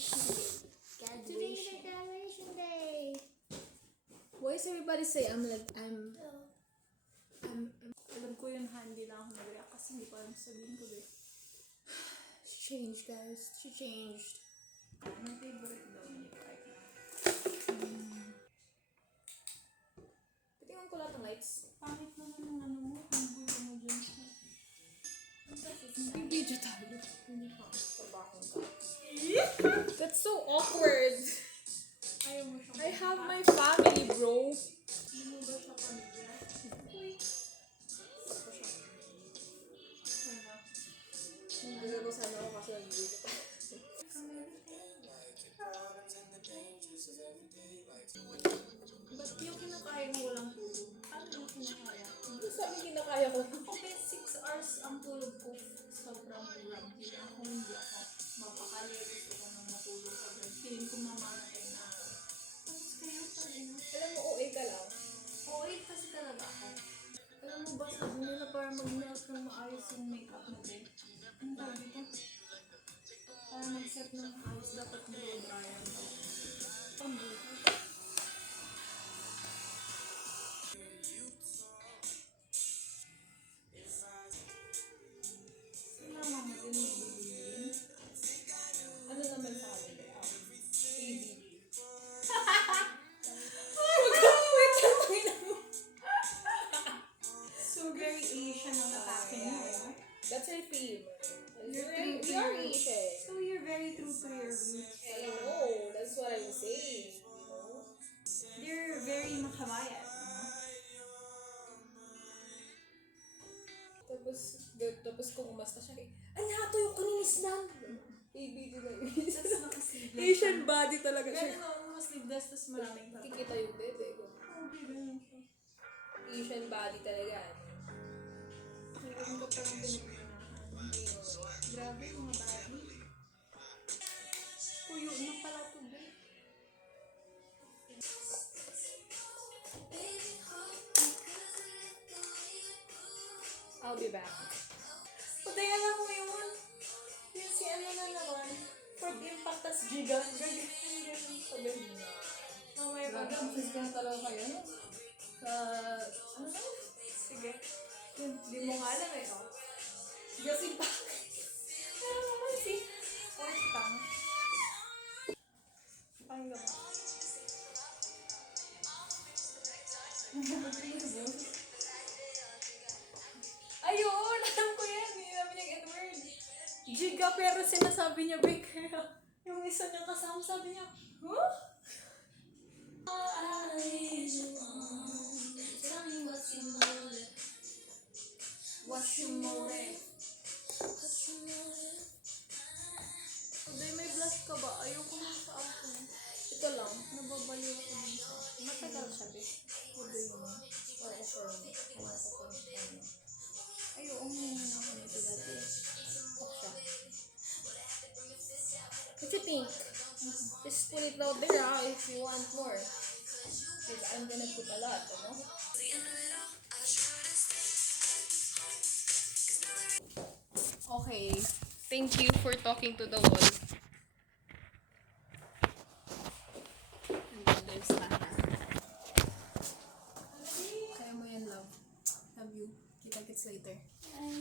graduation day. Today's Graduation. the graduation day. Why does everybody say I'm Alam ko yun, hindi lang ako nag-react kasi hindi ko alam sabihin ko eh. she changed, guys. She changed. My favorite daw niya right now. Patingan ko lahat ng lights. Pangit naman yung ano mo, ang gulo mo dyan sa... Video tayo. Hindi pa. Pabakong ka. That's so awkward. Ayaw mo siya. I have my family, bro. Hindi mo ba siya pamilya? Hindi ko sana ako kasi nag-video pa. Ba't yung kinakaya mo walang tulog? Ano yung kinakaya? Ano sabi kinakaya ko? Ako 6 hours ang tulog ko. Sobrang grabe. Ako hindi ako mapakali. Gusto ko nang matulog agad. Feeling ko mamamatay na. Tapos kayo pa rin. Alam mo, OA ka lang. Oo, kasi talaga ako. Alam mo ba, sabi nila para mag-melt ng maayos yung makeup mo din. Ang tawag ito? Para mag-set ng maayos, dapat blow dryer daw. Ang buhay. Sinama mo din yung bibiliin. Ano naman sa akin? ABD. So, very Asian ang atake niya, eh. That's her theme. You're We true to are your- Asian. So, you're very true to your roots. I know. That's what I'm saying. You know? You're very makamayan. Tapos kung umasta siya, ay nato yung kunilisnan! ABD na yun. That's naka-sleeveless. Asian body talaga siya. Ganun ako, naka-sleeveless, tas maraming tata. Kikita yung bebe ko. Okay, ganun siya. Asian body talaga. Meron ka parang pinagmanahan. Grabe, mga body. Puyo na pala to, babe. I'll be back. Patayan lang mo yun. Yung si ano na naman. Frog Impact, tas Giga. Ganun sabi. Oh my God. Obsessed ka na talaga kayo, no? Sa, ano na? Sige. Hindi mo nga alam eh, oh. Kasi pa. Pero naman si Ortang. Pangga mo. Ayun! Alam ko yan. Hindi namin yung N-word. Giga, pero sinasabi niya big. Yung isa niyang kasama, sabi niya, huh? What's your motive? Today may blush ka ba? Ayoko na sa akin. Ito lang. Nababaliw ako din sa akin. Matagal siya, be. Today mo. Oo, for me. Ano ko kung ano. Ay, umuwi na ako nito dati. Fuck siya. What you think? Just put it out there, if you want more. Because I'm gonna put a lot, you know? Okay. Thank you for talking to the wall. And then there's Hannah. Kaya mo yan, love. Love you. Kita-kits later. Ay,